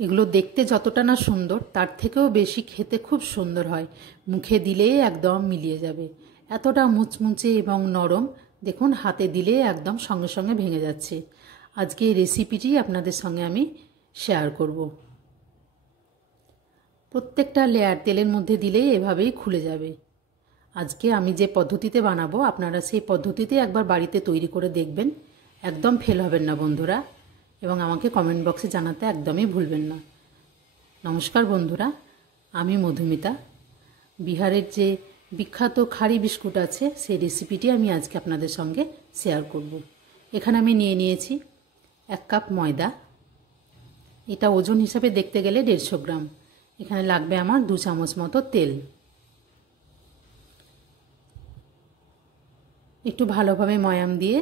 এগুলো দেখতে যতটা না সুন্দর তার থেকেও বেশি খেতে খুব সুন্দর হয়। মুখে দিলেই একদম মিলিয়ে যাবে, এতটা মুচমুচে এবং নরম। দেখুন হাতে দিলে একদম সঙ্গে সঙ্গে ভেঙে যাচ্ছে। আজকে এই রেসিপিটি আপনাদের সঙ্গে আমি শেয়ার করব। প্রত্যেকটা লেয়ার তেলের মধ্যে দিলেই এভাবেই খুলে যাবে। আজকে আমি যে পদ্ধতিতে বানাবো আপনারা সেই পদ্ধতিতে একবার বাড়িতে তৈরি করে দেখবেন, একদম ফেল হবেন না বন্ধুরা। এবং আমাকে কমেন্ট বক্সে জানাতে একদমই ভুলবেন না। নমস্কার বন্ধুরা, আমি মধুমিতা। বিহারের যে বিখ্যাত খাড়ি বিস্কুট আছে সেই রেসিপিটি আমি আজকে আপনাদের সঙ্গে শেয়ার করব। এখানে আমি নিয়ে নিয়েছি 1 কাপ ময়দা। এটা ওজন হিসাবে দেখতে গেলে 150 গ্রাম। এখানে লাগবে আমার 2 চামচ মতো তেল। একটু ভালোভাবে ময়াম দিয়ে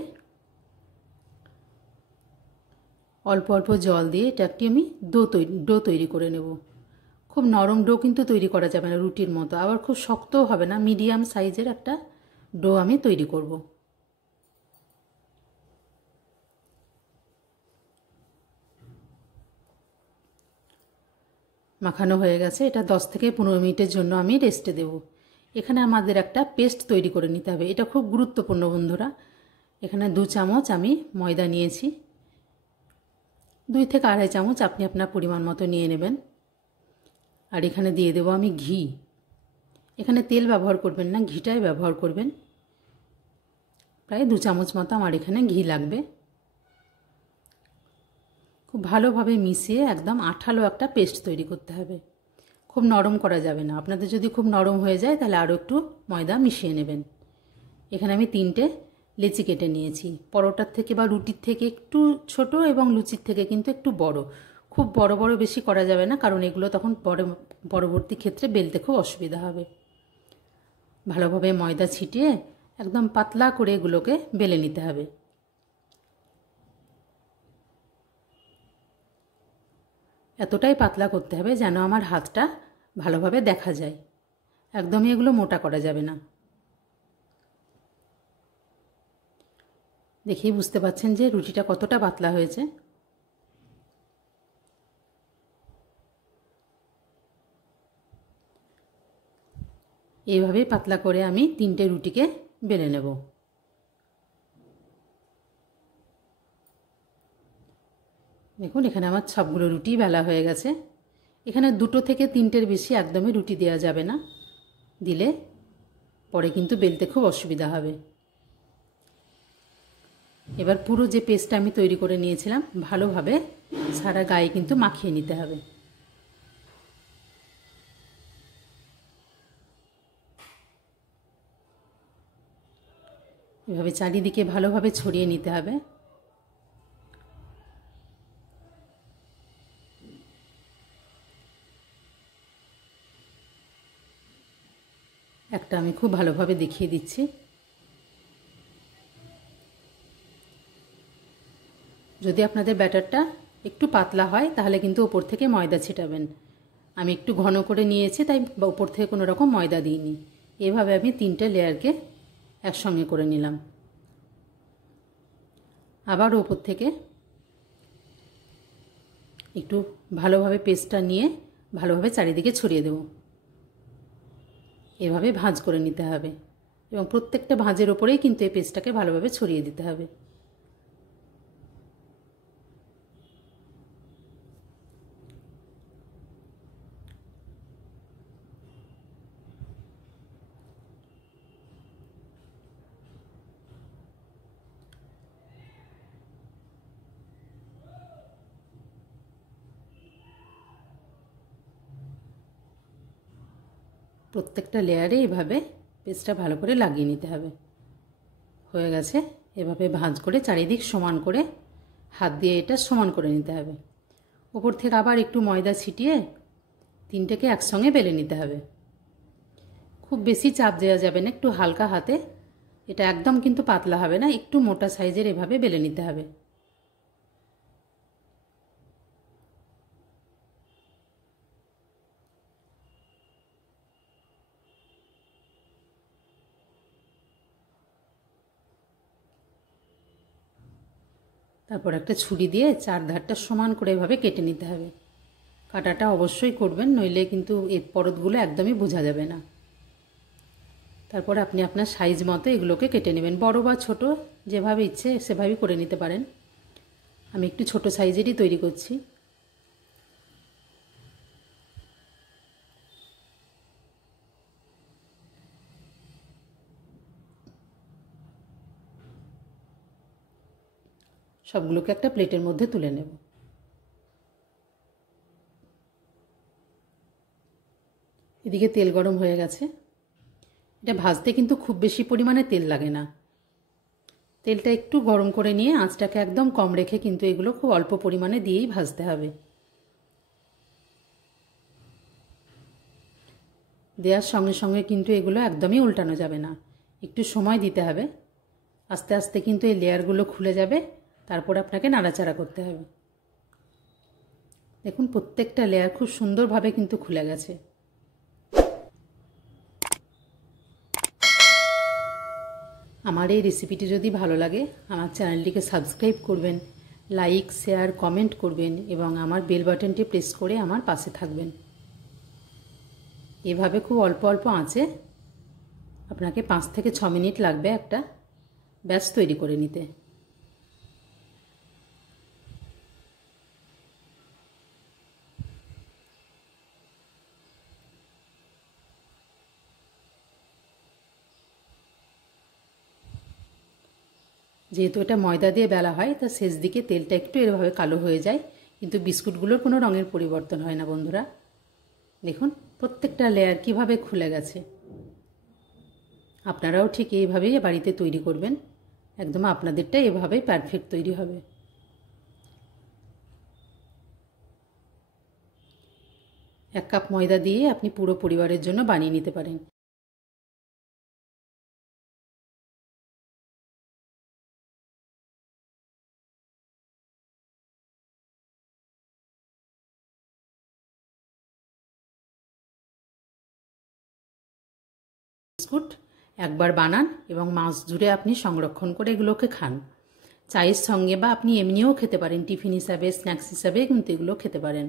অল্প অল্প জল দিয়ে এটা একটি আমি ডো তৈরি করে নেব। খুব নরম ডো কিন্তু তৈরি করা যাবে না রুটির মতো, আবার খুব শক্তও হবে না, মিডিয়াম সাইজের একটা ডো আমি তৈরি করব। মাখানো হয়ে গেছে, এটা 10 থেকে 15 মিনিটের জন্য আমি রেস্টে দেব। এখানে আমাদের একটা পেস্ট তৈরি করে নিতে হবে, এটা খুব গুরুত্বপূর্ণ বন্ধুরা। এখানে 2 চামচ আমি ময়দা নিয়েছি, 2 থেকে আড়াই চামচ আপনি আপনার পরিমাণ মতো নিয়ে নেবেন। আর এখানে দিয়ে দেব আমি ঘি। এখানে তেল ব্যবহার করবেন না, ঘিটাই ব্যবহার করবেন। প্রায় 2 চামচ মতো আমার এখানে ঘি লাগবে। খুব ভালোভাবে মিশিয়ে একদম আঠালো একটা পেস্ট তৈরি করতে হবে। খুব নরম করা যাবে না, আপনাদের যদি খুব নরম হয়ে যায় তাহলে আরও একটু ময়দা মিশিয়ে নেবেন। এখানে আমি 3টে লেচি কেটে নিয়েছি, পরোটার থেকে বা রুটির থেকে একটু ছোট এবং লুচির থেকে কিন্তু একটু বড়। খুব বড় বড় বেশি করা যাবে না, কারণ এগুলো তখন পরবর্তী ক্ষেত্রে বেলতে খুব অসুবিধা হবে। ভালোভাবে ময়দা ছিটিয়ে একদম পাতলা করে এগুলোকে বেলে নিতে হবে। এতটাই পাতলা করতে হবে যেন আমার হাতটা ভালোভাবে দেখা যায়, একদমই এগুলো মোটা করা যাবে না। দেখেই বুঝতে পারছেন যে রুটিটা কতটা পাতলা হয়েছে। এইভাবেই পাতলা করে আমি 3টে রুটিকে বেলে নেব। দেখুন এখানে আমার সবগুলো রুটি বেলা হয়ে গেছে। এখানে 2 থেকে 3টের বেশি একদমই রুটি দেওয়া যাবে না, দিলে পরে কিন্তু বেলতে খুব অসুবিধা হবে। এবার পুরো যে পেস্টটা আমি তৈরি করে নিয়েছিলাম ভালোভাবে সারা গায়ে কিন্তু মাখিয়ে নিতে হবে। এভাবে চারিদিকে ভালোভাবে ছড়িয়ে নিতে হবে। একটা আমি খুব ভালোভাবে দেখিয়ে দিচ্ছি। যদি আপনাদের ব্যাটারটা একটু পাতলা হয় তাহলে কিন্তু ওপর থেকে ময়দা ছিটাবেন। আমি একটু ঘন করে নিয়েছি তাই ওপর থেকে কোনো রকম ময়দা দিইনি। এভাবে আমি 3টে লেয়ারকে একসঙ্গে করে নিলাম। আবার ওপর থেকে একটু ভালোভাবে পেস্টটা নিয়ে ভালোভাবে চারিদিকে ছড়িয়ে দেব। এভাবে ভাঁজ করে নিতে হবে এবং প্রত্যেকটা ভাঁজের ওপরেই কিন্তু এই পেস্টটাকে ভালোভাবে ছড়িয়ে দিতে হবে। প্রত্যেকটা লেয়ারে এভাবে পেস্টটা ভালো করে লাগিয়ে নিতে হবে। হয়ে গেছে, এভাবে ভাঁজ করে চারিদিক সমান করে হাত দিয়ে এটা সমান করে নিতে হবে। ওপর থেকে আবার একটু ময়দা ছিটিয়ে 3টেকে একসঙ্গে বেলে নিতে হবে। খুব বেশি চাপ দেওয়া যাবে না, একটু হালকা হাতে, এটা একদম কিন্তু পাতলা হবে না, একটু মোটা সাইজের এভাবে বেলে নিতে হবে। তারপর একটা ছুরি দিয়ে চার ধারটা সমান করে এভাবে কেটে নিতে হবে। কাটাটা অবশ্যই করবেন, নইলে কিন্তু এর পরতগুলো একদমই বোঝা যাবে না। তারপর আপনি আপনার সাইজ মতো এগুলোকে কেটে নেবেন, বড় বা ছোট যেভাবে ইচ্ছে সেভাবেই করে নিতে পারেন। আমি একটু ছোট সাইজেরই তৈরি করছি। সবগুলোকে একটা প্লেটের মধ্যে তুলে নেব। এদিকে তেল গরম হয়ে গেছে। এটা ভাজতে কিন্তু খুব বেশি পরিমাণে তেল লাগে না। তেলটা একটু গরম করে নিয়ে আঁচটাকে একদম কম রেখে কিন্তু এগুলো খুব অল্প পরিমাণে দিয়েই ভাজতে হবে। দেওয়ার সঙ্গে সঙ্গে কিন্তু এগুলো একদমই উল্টানো যাবে না, একটু সময় দিতে হবে। আস্তে আস্তে কিন্তু এই লেয়ারগুলো খুলে যাবে, তারপর আপনাকে নাড়াচাড়া করতে হবে। দেখুন প্রত্যেকটা লেয়ার খুব সুন্দরভাবে কিন্তু খুলে গেছে। আমার এই রেসিপিটি যদি ভালো লাগে আমার চ্যানেলটিকে সাবস্ক্রাইব করবেন, লাইক শেয়ার কমেন্ট করবেন এবং আমার বেল বাটনটি প্রেস করে আমার পাশে থাকবেন। এভাবে খুব অল্প অল্প আঁচে আপনাকে 5 থেকে 6 মিনিট লাগবে একটা ব্যাচ তৈরি করে নিতে। যেহেতু এটা ময়দা দিয়ে বেলা হয়, তা শেষ দিকে তেলটা একটু এভাবে কালো হয়ে যায়, কিন্তু বিস্কুটগুলোর কোনো রঙের পরিবর্তন হয় না বন্ধুরা। দেখুন প্রত্যেকটা লেয়ার কিভাবে খুলে গেছে। আপনারাও ঠিক এইভাবেই বাড়িতে তৈরি করবেন, একদম আপনাদেরটা এভাবেই পারফেক্ট তৈরি হবে। 1 কাপ ময়দা দিয়ে আপনি পুরো পরিবারের জন্য বানিয়ে নিতে পারেন। বিস্কুট একবার বানান এবং মাস জুড়ে আপনি সংরক্ষণ করে এগুলোকে খান। চায়ের সঙ্গে বা আপনি এমনিও খেতে পারেন, টিফিন হিসাবে স্ন্যাক্স হিসাবে কিন্তু এগুলো খেতে পারেন।